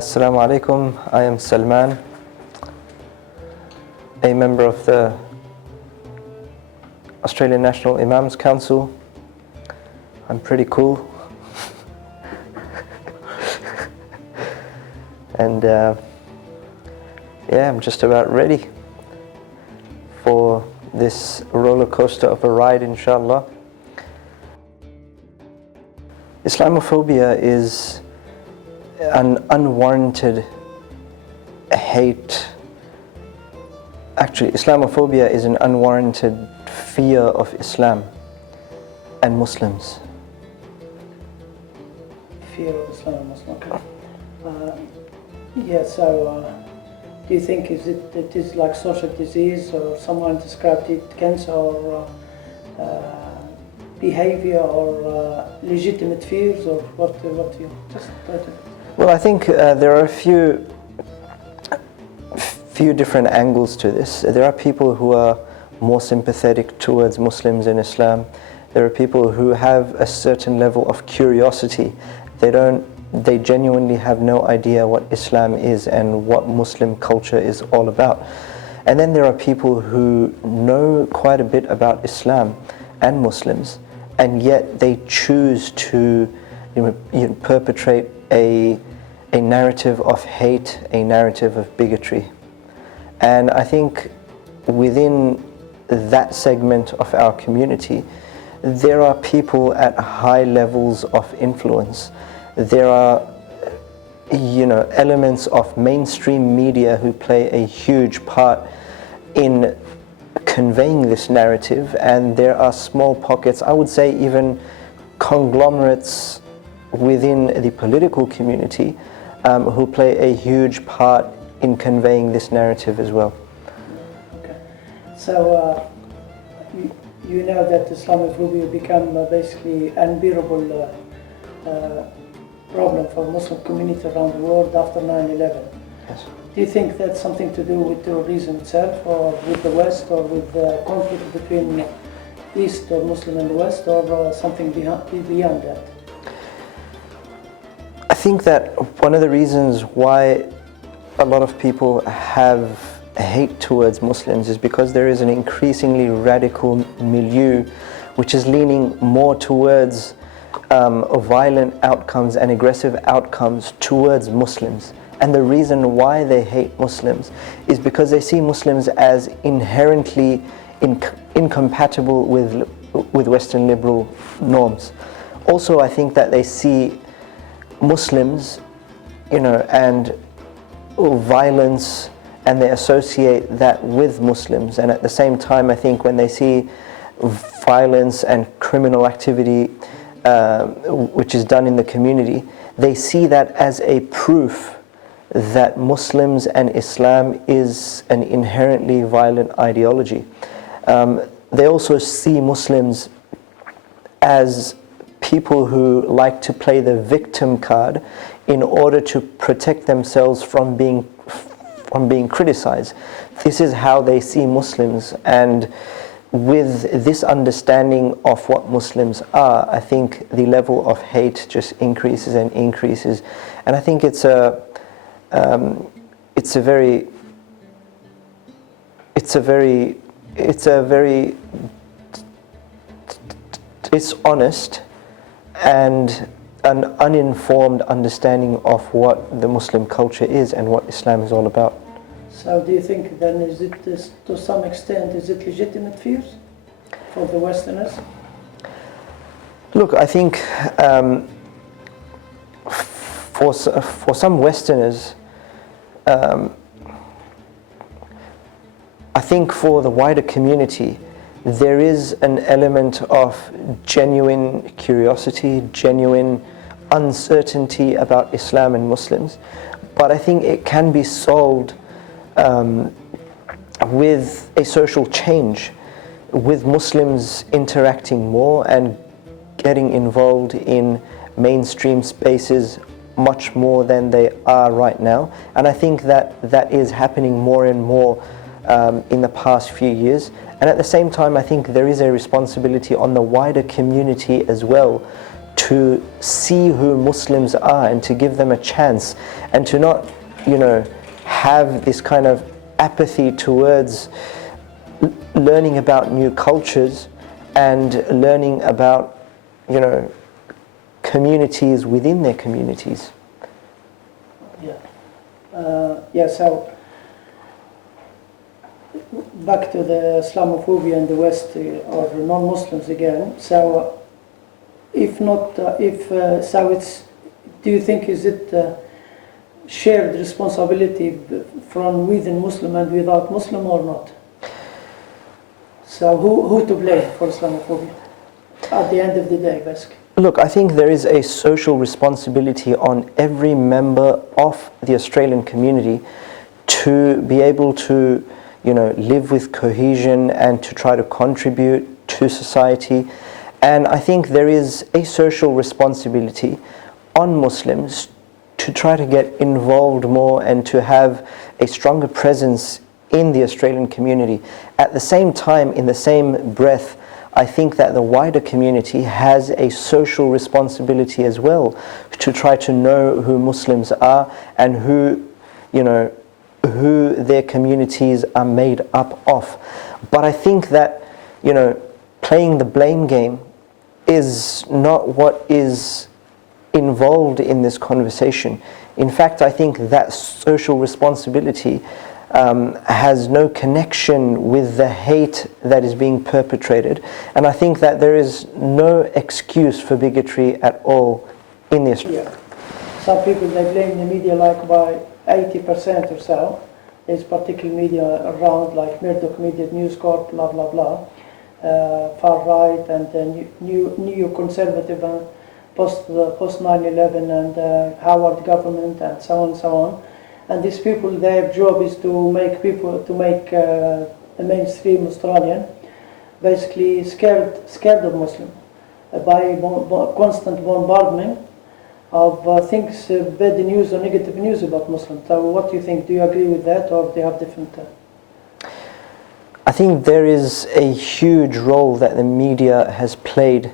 Assalamu alaikum. I am Salmaan, a member of the Australian National Imams Council. I'm pretty cool. And yeah, I'm just about ready for this roller coaster of a ride, inshallah. Islamophobia is an unwarranted hate. Actually, Islamophobia is an unwarranted fear of Islam and Muslims. Fear of Islam and Muslims. Okay. Yeah. So, do you think it is like social disease, or someone described it cancer, or behavior, or legitimate fears, or what you just thought of? Well, I think there are a few different angles to this. There are people who are more sympathetic towards Muslims and Islam. There are people who have a certain level of curiosity. They genuinely have no idea what Islam is and what Muslim culture is all about. And then there are people who know quite a bit about Islam and Muslims, and yet they choose to perpetrate a narrative of hate, a narrative of bigotry. And I think within that segment of our community, there are people at high levels of influence. There are elements of mainstream media who play a huge part in conveying this narrative, and there are small pockets, I would say even conglomerates within the political community who play a huge part in conveying this narrative as well. Okay. So you know that Islamophobia become basically unbearable problem for Muslim community around the world after 9/11. Yes. Do you think that's something to do with terrorism itself, or with the West, or with the conflict between East or Muslim and the West, or something beyond that? I think that one of the reasons why a lot of people have hate towards Muslims is because there is an increasingly radical milieu which is leaning more towards violent outcomes and aggressive outcomes towards Muslims. And the reason why they hate Muslims is because they see Muslims as inherently incompatible with Western liberal norms. Also, I think that they see Muslims, and violence, and they associate that with Muslims. And at the same time, I think when they see violence and criminal activity which is done in the community, they see that as a proof that Muslims and Islam is an inherently violent ideology. They also see Muslims as people who like to play the victim card in order to protect themselves from being criticized. This is how they see Muslims, and with this understanding of what Muslims are, I think the level of hate just increases and increases. And I think it's a very dishonest and an uninformed understanding of what the Muslim culture is and what Islam is all about. So do you think then to some extent, is it legitimate fears for the Westerners? Look, I think for some Westerners, I think for the wider community, there is an element of genuine curiosity, genuine uncertainty about Islam and Muslims, but I think it can be solved with a social change, with Muslims interacting more and getting involved in mainstream spaces much more than they are right now. And I think that is happening more and more in the past few years. And at the same time, I think there is a responsibility on the wider community as well to see who Muslims are and to give them a chance, and to not, have this kind of apathy towards learning about new cultures and learning about, communities within their communities. So back to the Islamophobia in the West or non-Muslims again. So do you think is it shared responsibility from within Muslim and without Muslim or not? So who to blame for Islamophobia at the end of the day, basically? Look, I think there is a social responsibility on every member of the Australian community to be able to, live with cohesion and to try to contribute to society. And I think there is a social responsibility on Muslims to try to get involved more and to have a stronger presence in the Australian community. At the same time, in the same breath, I think that the wider community has a social responsibility as well to try to know who Muslims are and who their communities are made up of. But I think that, playing the blame game is not what is involved in this conversation. In fact, I think that social responsibility has no connection with the hate that is being perpetrated, and I think that there is no excuse for bigotry at all in this. Yeah. Some people, they blame the media like by 80% or so. There's particular media around like Murdoch Media, News Corp, blah blah blah, far right and new conservative and post 9/11 and Howard government and so on and so on. And these people, their job is to make the mainstream Australian basically scared of Muslim by constant bombardment of things, bad news or negative news about Muslims. So what do you think? Do you agree with that, or do you have different? I think there is a huge role that the media has played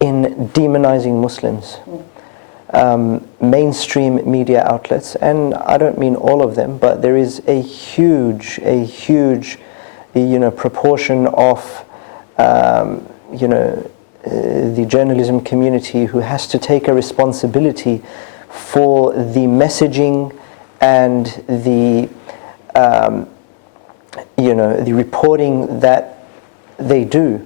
in demonizing Muslims. Mainstream media outlets, and I don't mean all of them, but there is a huge proportion of the journalism community who has to take a responsibility for the messaging and the the reporting that they do.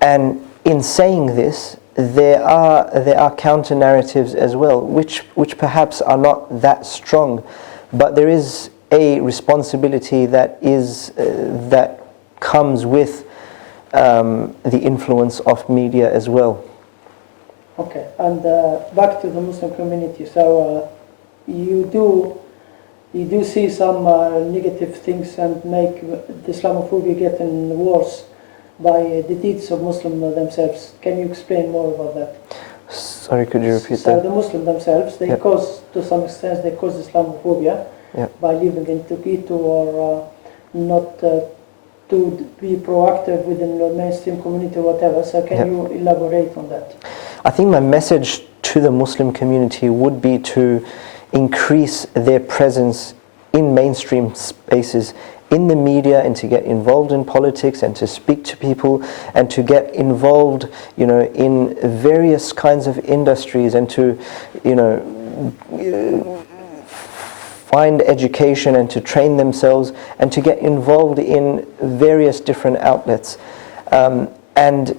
And in saying this, there are counter narratives as well, which perhaps are not that strong, but there is a responsibility that comes with the influence of media as well. Okay, and back to the Muslim community. So you do see some negative things and make the Islamophobia getting worse by the deeds of Muslims themselves. Can you explain more about that? Sorry, could you repeat that? So the Muslims themselves, they cause, to some extent, they cause Islamophobia by living into ghetto or not to be proactive within the mainstream community or whatever. So can you elaborate on that? I think my message to the Muslim community would be to increase their presence in mainstream spaces, in the media, and to get involved in politics and to speak to people and to get involved, in various kinds of industries and to, find education and to train themselves and to get involved in various different outlets. And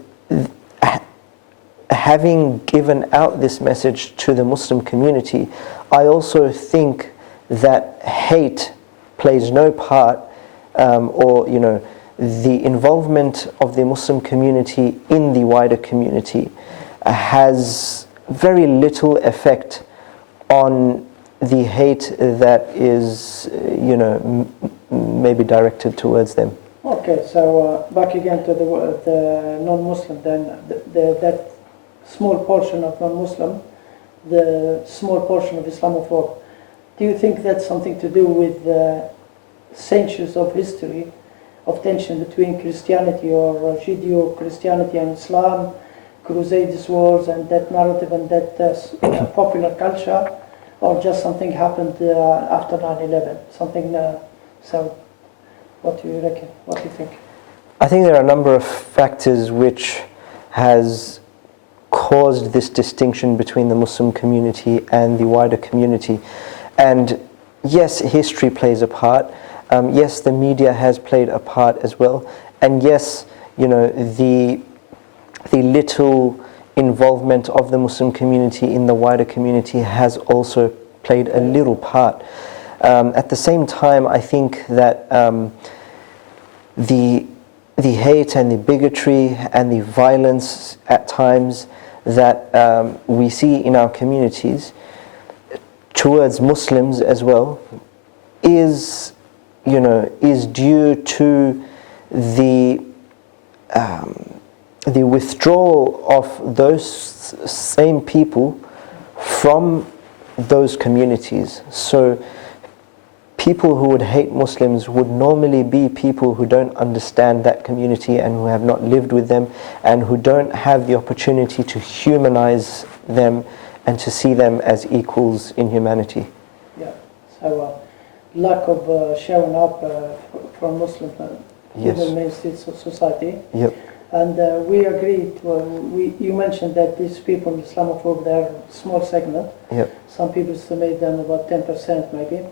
having given out this message to the Muslim community, I also think that hate plays no part, the involvement of the Muslim community in the wider community has very little effect on the hate that is, maybe directed towards them. Okay, so back again to the non-Muslim, then that small portion of non-Muslim, the small portion of Islamophobe. Do you think that's something to do with centuries of history of tension between Christianity or Judeo-Christianity and Islam, Crusades wars and that narrative and that popular culture, or just something happened after 9/11? Something. So, what do you reckon? What do you think? I think there are a number of factors which has caused this distinction between the Muslim community and the wider community. And yes, history plays a part. Yes, the media has played a part as well. And yes, you know, the little involvement of the Muslim community in the wider community has also played a little part. At the same time, I think that the hate and the bigotry and the violence at times that we see in our communities towards Muslims as well is due to the withdrawal of those same people from those communities. So people who would hate Muslims would normally be people who don't understand that community and who have not lived with them and who don't have the opportunity to humanize them and to see them as equals in humanity. Yeah, so lack of showing up from Muslims in the mainstream society. Yep. And we agreed, you mentioned that these people, Islamophobia, they are a small segment. Yep. Some people estimate them about 10% maybe.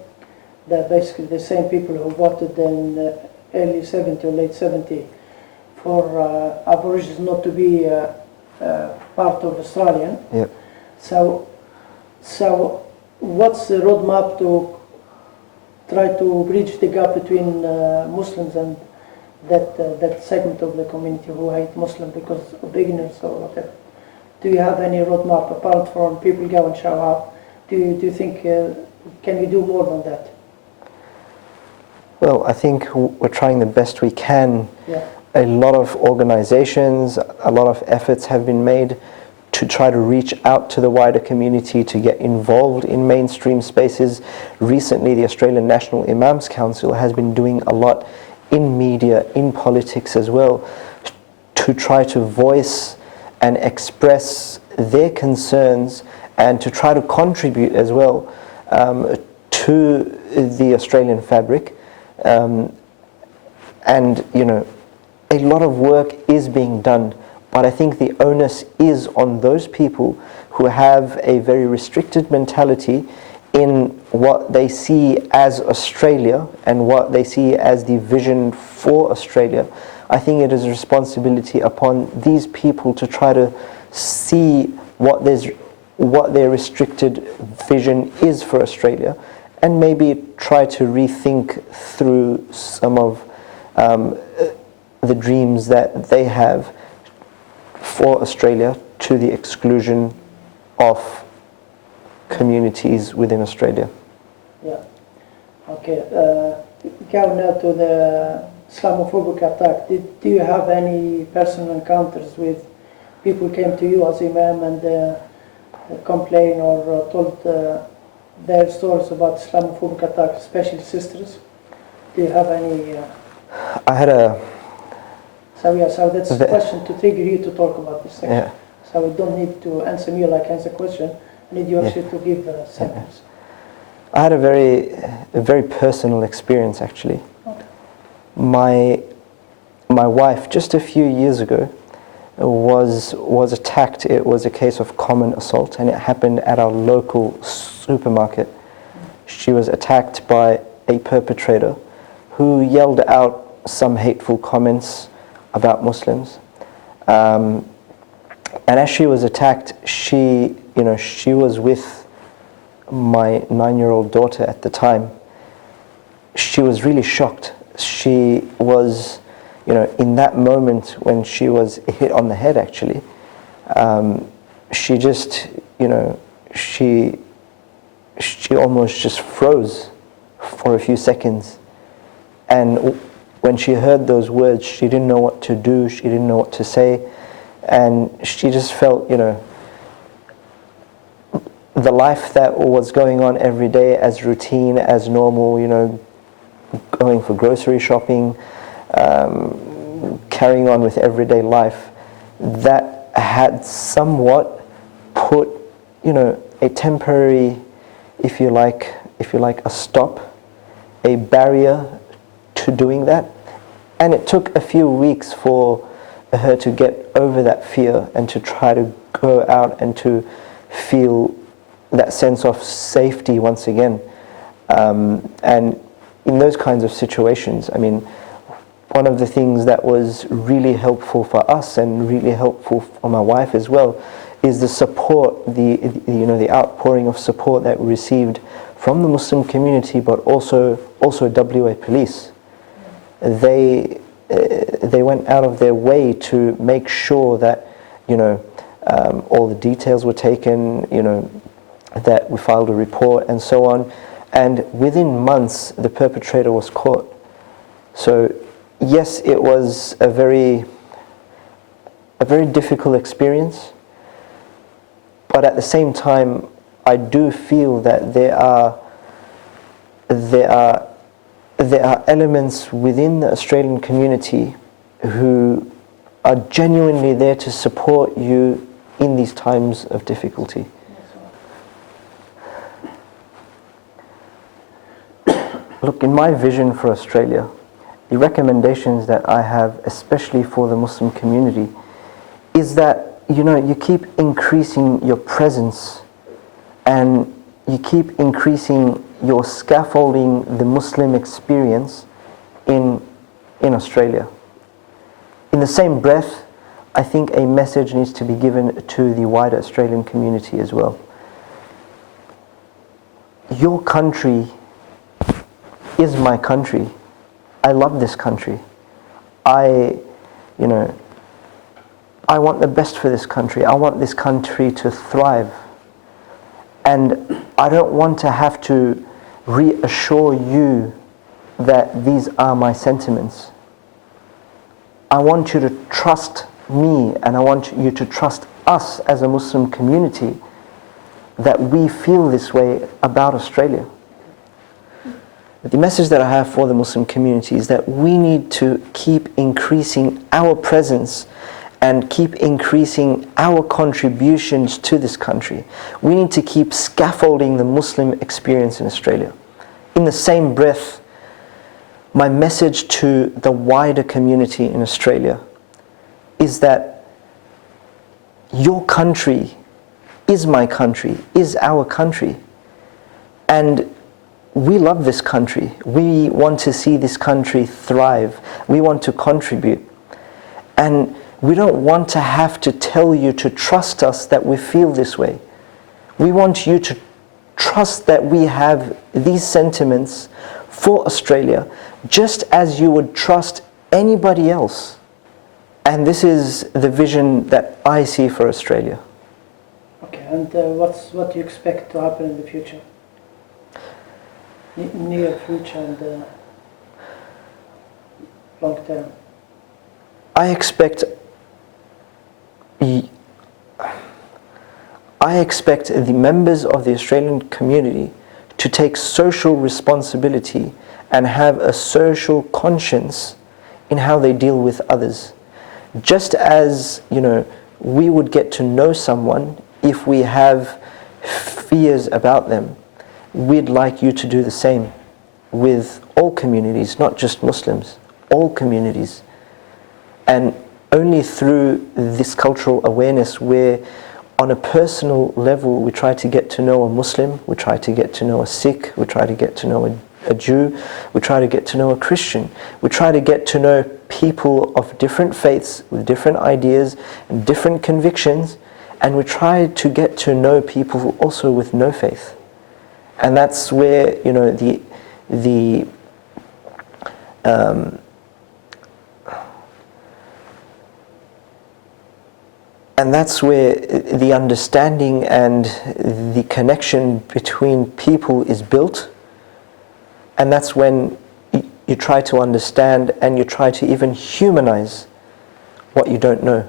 They're basically the same people who voted in early 70 or late 70 for Aborigines not to be part of Australian. Yep. So what's the roadmap to try to bridge the gap between Muslims and that segment of the community who hate Muslim because of ignorance or whatever? Do you have any roadmap apart from people go and show up? Do you think can we do more than that? Well, I think we're trying the best we can. Yeah. A lot of organizations, a lot of efforts have been made to try to reach out to the wider community, to get involved in mainstream spaces. Recently, the Australian National Imams Council has been doing a lot in media, in politics as well, to try to voice and express their concerns and to try to contribute as well to the Australian fabric. And, you know, a lot of work is being done, but I think the onus is on those people who have a very restricted mentality in what they see as Australia and what they see as the vision for Australia. I think it is a responsibility upon these people to try to see what their restricted vision is for Australia, and maybe try to rethink through some of the dreams that they have for Australia to the exclusion of communities within Australia. Yeah. Okay. Go now to the Islamophobic attack. Do you have any personal encounters with people who came to you as imam and complained or told their stories about Islamophobic attack, especially sisters? Do you have any? I had a. So that's a question to trigger you to talk about this section. Yeah. So we don't need to answer me like answer question. I need you actually to give a sentence. I had a very personal experience actually. Okay. My wife just a few years ago was attacked. It was a case of common assault, and it happened at our local supermarket. She was attacked by a perpetrator who yelled out some hateful comments about Muslims. And as she was attacked, she was with my 9-year-old daughter at the time. She was really shocked. She was, in that moment when she was hit on the head, actually, she just, she almost just froze for a few seconds. And when she heard those words, she didn't know what to do, she didn't know what to say, and she just felt, the life that was going on every day as routine, as normal, going for grocery shopping, carrying on with everyday life, that had somewhat put, a temporary, if you like, a stop, a barrier to doing that. And it took a few weeks for her to get over that fear and to try to go out and to feel that sense of safety once again. And in those kinds of situations, I mean, one of the things that was really helpful for us and really helpful for my wife as well is the support, the outpouring of support that we received from the Muslim community, but also WA police. They went out of their way to make sure that all the details were taken, that we filed a report and so on. And within months, the perpetrator was caught. So yes, it was a very difficult experience, but at the same time, I do feel that there are elements within the Australian community who are genuinely there to support you in these times of difficulty. Look, in my vision for Australia, the recommendations that I have, especially for the Muslim community, is that you keep increasing your presence and you keep increasing your scaffolding the Muslim experience in Australia. In the same breath, I think a message needs to be given to the wider Australian community as well. Your country is my country. I love this country. I want the best for this country. I want this country to thrive. And I don't want to have to reassure you that these are my sentiments. I want you to trust me, and I want you to trust us as a Muslim community that we feel this way about Australia. But the message that I have for the Muslim community is that we need to keep increasing our presence and keep increasing our contributions to this country. We need to keep scaffolding the Muslim experience in Australia. In the same breath, my message to the wider community in Australia is that your country is my country, is our country. And we love this country. We want to see this country thrive. We want to contribute. And we don't want to have to tell you to trust us that we feel this way. We want you to trust that we have these sentiments for Australia, just as you would trust anybody else. And this is the vision that I see for Australia. Okay, and what do you expect to happen in the future? Near future and long term? I expect the members of the Australian community to take social responsibility and have a social conscience in how they deal with others. Just as, we would get to know someone if we have fears about them, we'd like you to do the same with all communities, not just Muslims, all communities. And only through this cultural awareness where on a personal level we try to get to know a Muslim, we try to get to know a Sikh, we try to get to know a Jew, we try to get to know a Christian, we try to get to know people of different faiths with different ideas and different convictions, and we try to get to know people also with no faith. And that's where and that's where the understanding and the connection between people is built. And that's when you try to understand and you try to even humanize what you don't know.